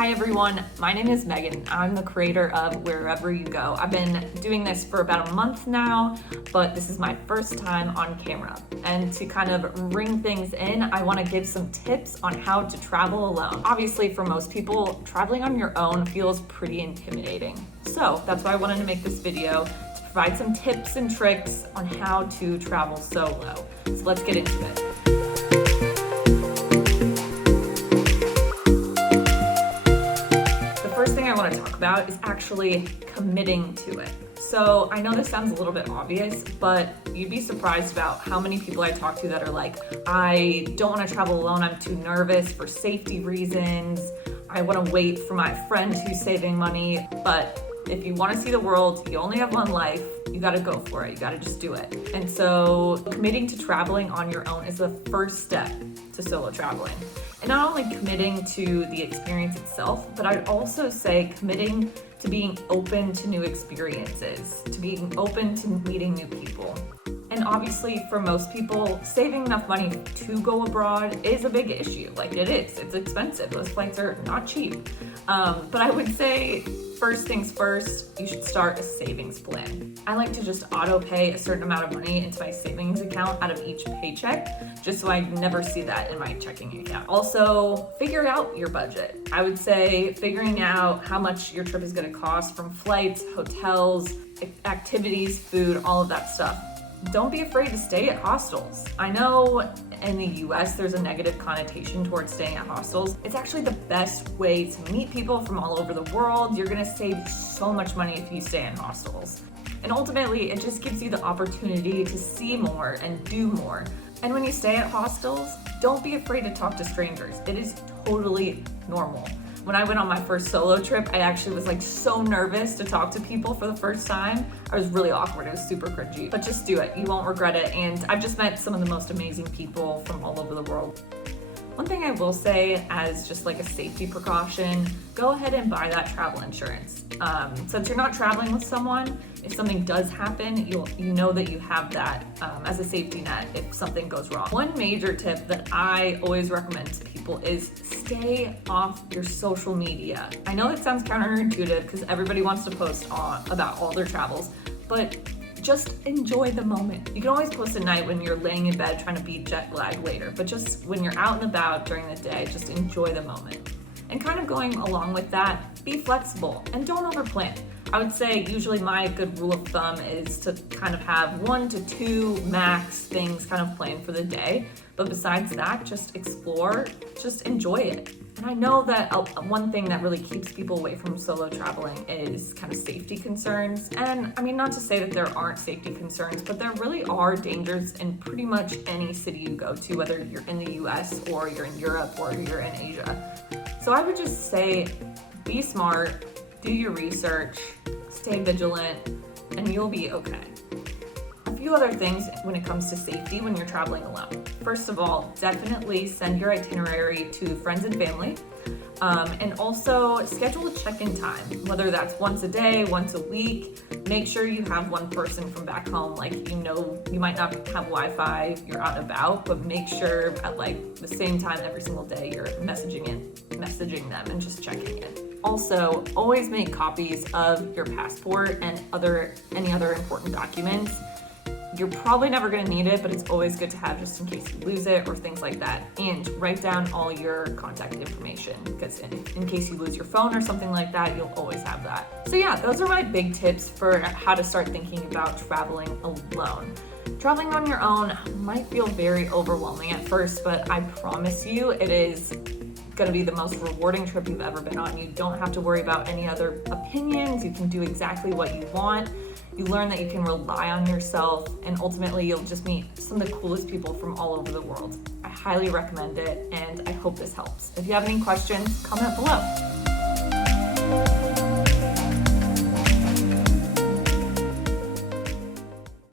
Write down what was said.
Hi everyone, my name is Megan. I'm the creator of Wherever You Go. I've been doing this for about a month now, but this is my first time on camera. And to kind of ring things in, I want to give some tips on how to travel alone. Obviously, for most people, traveling on your own feels pretty intimidating. So that's why I wanted to make this video to provide some tips and tricks on how to travel solo. So let's get into it. First thing I want to talk about is actually committing to it. So I know this sounds a little bit obvious, but you'd be surprised about how many people I talk to that are like, I don't want to travel alone, I'm too nervous for safety reasons, I want to wait for my friend who's saving money. But if you want to see the world, you only have one life, you got to go for it, you got to just do it. And so committing to traveling on your own is the first step to solo traveling. And not only committing to the experience itself, but I'd also say committing to being open to new experiences, to being open to meeting new people. And obviously for most people, saving enough money to go abroad is a big issue. Like it's expensive. Those flights are not cheap. But I would say first things first, you should start a savings plan. I like to just auto pay a certain amount of money into my savings account out of each paycheck, just so I never see that in my checking account. Also, figure out your budget. I would say figuring out how much your trip is going to cost from flights, hotels, activities, food, all of that stuff. Don't be afraid to stay at hostels. I know in the US there's a negative connotation towards staying at hostels. It's actually the best way to meet people from all over the world. You're gonna save so much money if you stay in hostels. And ultimately, it just gives you the opportunity to see more and do more. And when you stay at hostels, don't be afraid to talk to strangers. It is totally normal. When I went on my first solo trip, I actually was like so nervous to talk to people for the first time. I was really awkward, it was super cringy, but just do it, you won't regret it. And I've just met some of the most amazing people from all over the world. One thing I will say as just like a safety precaution, go ahead and buy that travel insurance. Since you're not traveling with someone, if something does happen, you know that you have that as a safety net if something goes wrong. One major tip that I always recommend to people is stay off your social media. I know it sounds counterintuitive because everybody wants to post about all their travels, but just enjoy the moment. You can always post at night when you're laying in bed trying to beat jet lag later, but just when you're out and about during the day, just enjoy the moment. And kind of going along with that, be flexible and don't overplan. I would say usually my good rule of thumb is to kind of have 1 to 2 max things kind of planned for the day. But besides that, just explore, just enjoy it. And I know that one thing that really keeps people away from solo traveling is kind of safety concerns. And I mean, not to say that there aren't safety concerns, but there really are dangers in pretty much any city you go to, whether you're in the US or you're in Europe or you're in Asia. So I would just say, be smart, do your research, stay vigilant, and you'll be okay. A few other things when it comes to safety when you're traveling alone. First of all, definitely send your itinerary to friends and family. And also schedule a check-in time, whether that's once a day, once a week. Make sure you have one person from back home, like you might not have Wi-Fi, you're out and about, but make sure at like the same time every single day you're messaging them and just checking in. Also, always make copies of your passport and any other important documents. You're probably never going to need it, but it's always good to have just in case you lose it or things like that. And write down all your contact information because in case you lose your phone or something like that, you'll always have that. So yeah, those are my big tips for how to start thinking about traveling alone. Traveling on your own might feel very overwhelming at first, but I promise you it is going to be the most rewarding trip you've ever been on. You don't have to worry about any other opinions. You can do exactly what you want. You learn that you can rely on yourself, and ultimately you'll just meet some of the coolest people from all over the world. I highly recommend it, and I hope this helps. If you have any questions, comment below.